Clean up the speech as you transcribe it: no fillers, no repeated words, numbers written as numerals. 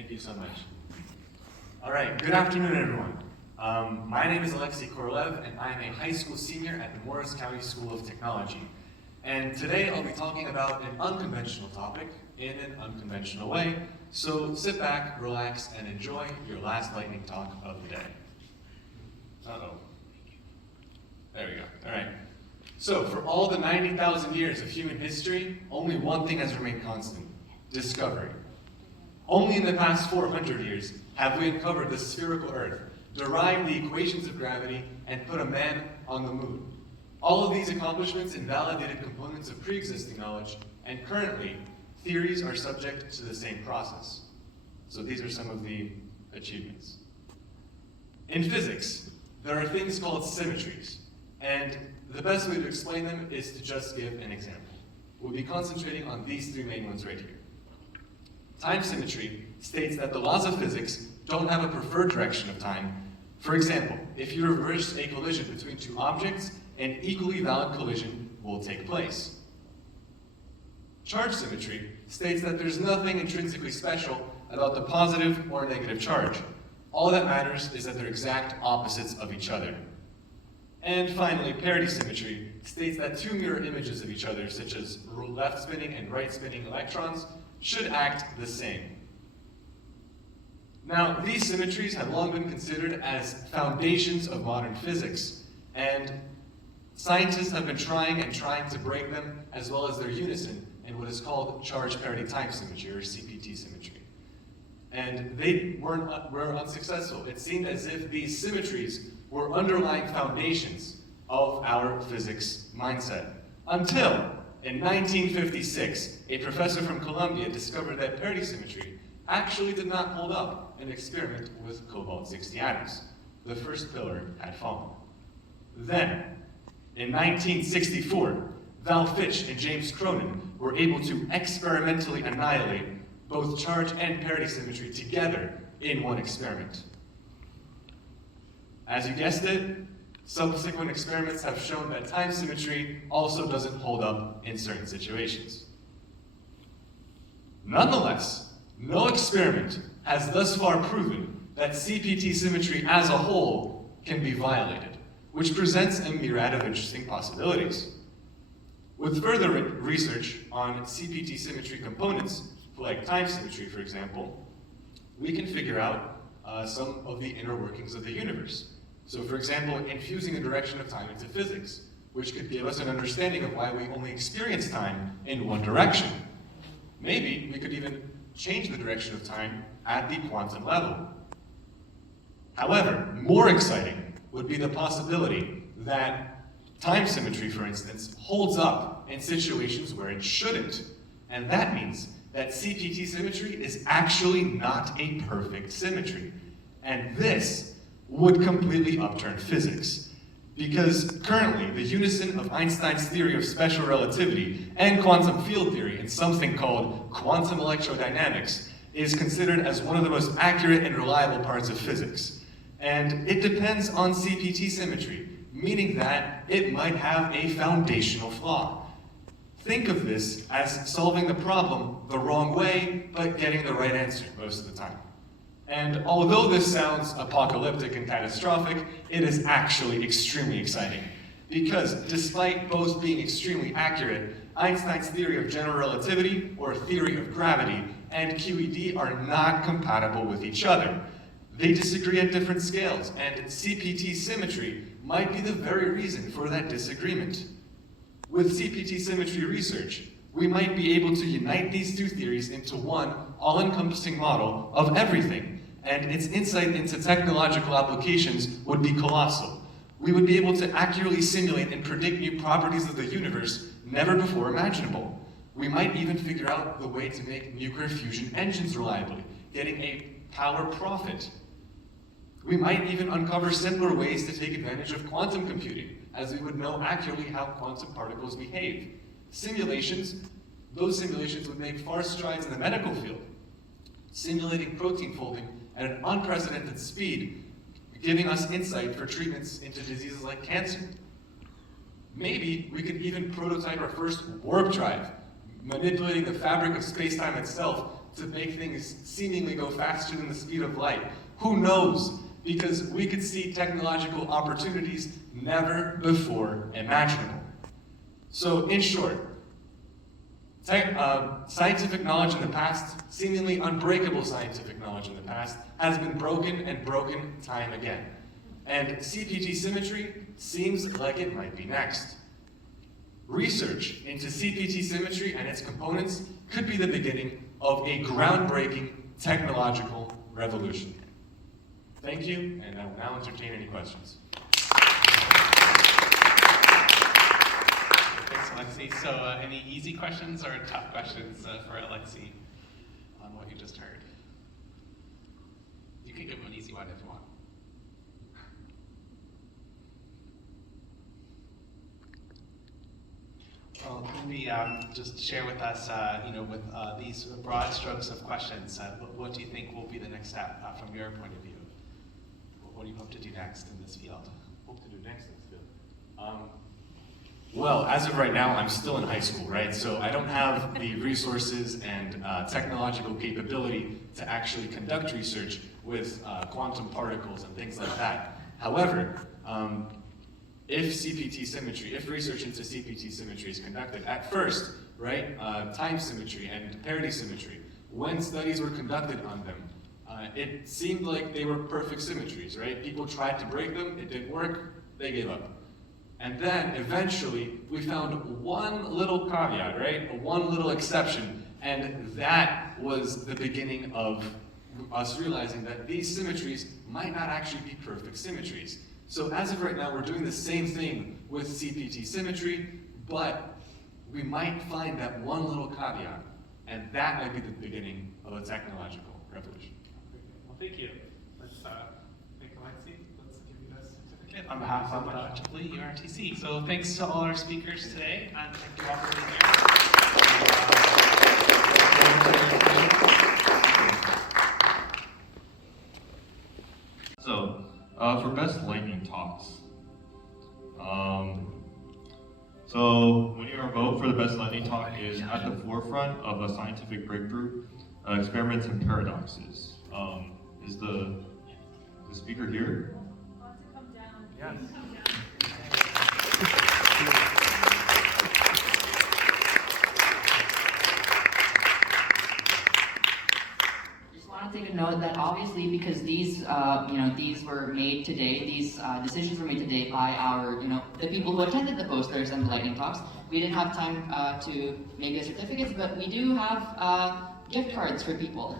Thank you so much. All right, good afternoon, everyone. My name is Alexei Korolev, and I'm a high school senior at the Morris County School of Technology. And today I'll be talking about an unconventional topic in an unconventional way. So sit back, relax, and enjoy your last lightning talk of the day. Uh-oh. There we go. All right. So for all the 90,000 years of human history, only one thing has remained constant: discovery. Only in the past 400 years have we uncovered the spherical Earth, derived the equations of gravity, and put a man on the moon. All of these accomplishments invalidated components of pre-existing knowledge, and currently, theories are subject to the same process. So these are some of the achievements. In physics, there are things called symmetries, and the best way to explain them is to just give an example. We'll be concentrating on these three main ones right here. Time symmetry states that the laws of physics don't have a preferred direction of time. For example, if you reverse a collision between two objects, an equally valid collision will take place. Charge symmetry states that there's nothing intrinsically special about the positive or negative charge. All that matters is that they're exact opposites of each other. And finally, parity symmetry states that two mirror images of each other, such as left spinning and right spinning electrons, should act the same. Now, these symmetries have long been considered as foundations of modern physics, and scientists have been trying to break them, as well as their unison, in what is called charge parity time symmetry, or CPT symmetry. And they were unsuccessful. It seemed as if these symmetries were underlying foundations of our physics mindset. Until, in 1956, a professor from Columbia discovered that parity symmetry actually did not hold up in an experiment with cobalt-60 atoms. The first pillar had fallen. Then, in 1964, Val Fitch and James Cronin were able to experimentally annihilate both charge and parity symmetry together in one experiment. As you guessed it, subsequent experiments have shown that time symmetry also doesn't hold up in certain situations. Nonetheless, no experiment has thus far proven that CPT symmetry as a whole can be violated, which presents a myriad of interesting possibilities. With further research on CPT symmetry components, like time symmetry, for example, we can figure out some of the inner workings of the universe. So, for example, infusing the direction of time into physics, which could give us an understanding of why we only experience time in one direction. Maybe we could even change the direction of time at the quantum level. However, more exciting would be the possibility that time symmetry, for instance, holds up in situations where it shouldn't. And that means that CPT symmetry is actually not a perfect symmetry. And this would completely upturn physics. Because currently, the unison of Einstein's theory of special relativity and quantum field theory in something called quantum electrodynamics is considered as one of the most accurate and reliable parts of physics. And it depends on CPT symmetry, meaning that it might have a foundational flaw. Think of this as solving the problem the wrong way, but getting the right answer most of the time. And although this sounds apocalyptic and catastrophic, it is actually extremely exciting. Because despite both being extremely accurate, Einstein's theory of general relativity, or theory of gravity, and QED are not compatible with each other. They disagree at different scales, and CPT symmetry might be the very reason for that disagreement. With CPT symmetry research, we might be able to unite these two theories into one all-encompassing model of everything, and its insight into technological applications would be colossal. We would be able to accurately simulate and predict new properties of the universe never before imaginable. We might even figure out the way to make nuclear fusion engines reliably, getting a power profit. We might even uncover simpler ways to take advantage of quantum computing, as we would know accurately how quantum particles behave. Those simulations would make far strides in the medical field, simulating protein folding at an unprecedented speed, giving us insight for treatments into diseases like cancer. Maybe we could even prototype our first warp drive, manipulating the fabric of space-time itself to make things seemingly go faster than the speed of light? Who knows? Because we could see technological opportunities never before imaginable. So in short, scientific knowledge in the past, seemingly unbreakable scientific knowledge in the past, has been broken and broken time again. And CPT symmetry seems like it might be next. Research into CPT symmetry and its components could be the beginning of a groundbreaking technological revolution. Thank you, and I will now entertain any questions. Thanks, Alexei. So any easy questions or tough questions for Alexei on what you just heard? You can give him an easy one if you want. Well, maybe just share with us, with these broad strokes of questions, what do you think will be the next step from your point of view? What do you hope to do next in this field? Hope to do next in this field? Well, as of right now, I'm still in high school, right? So I don't have the resources and technological capability to actually conduct research with quantum particles and things like that. However, if research into CPT symmetry is conducted, at first, right, time symmetry and parity symmetry, when studies were conducted on them, it seemed like they were perfect symmetries, right? People tried to break them, it didn't work, they gave up. And then, eventually, we found one little caveat, right? One little exception, and that was the beginning of us realizing that these symmetries might not actually be perfect symmetries. So as of right now, we're doing the same thing with CPT symmetry, but we might find that one little caveat, and that might be the beginning of a technological revolution. Well, thank you. Let's thank Alexei. Let's give you this certificate on behalf of URTC. So thanks to all our speakers today, and thank you all for being here. So, for best lightning talks. So when you vote for the best lightning talk is at the forefront of a scientific breakthrough, experiments and paradoxes. Is the speaker here? Yes. Take a note that obviously, because these these were made today, these decisions were made today by our the people who attended the posters and the lightning talks. We didn't have time to make the certificates, but we do have gift cards for people.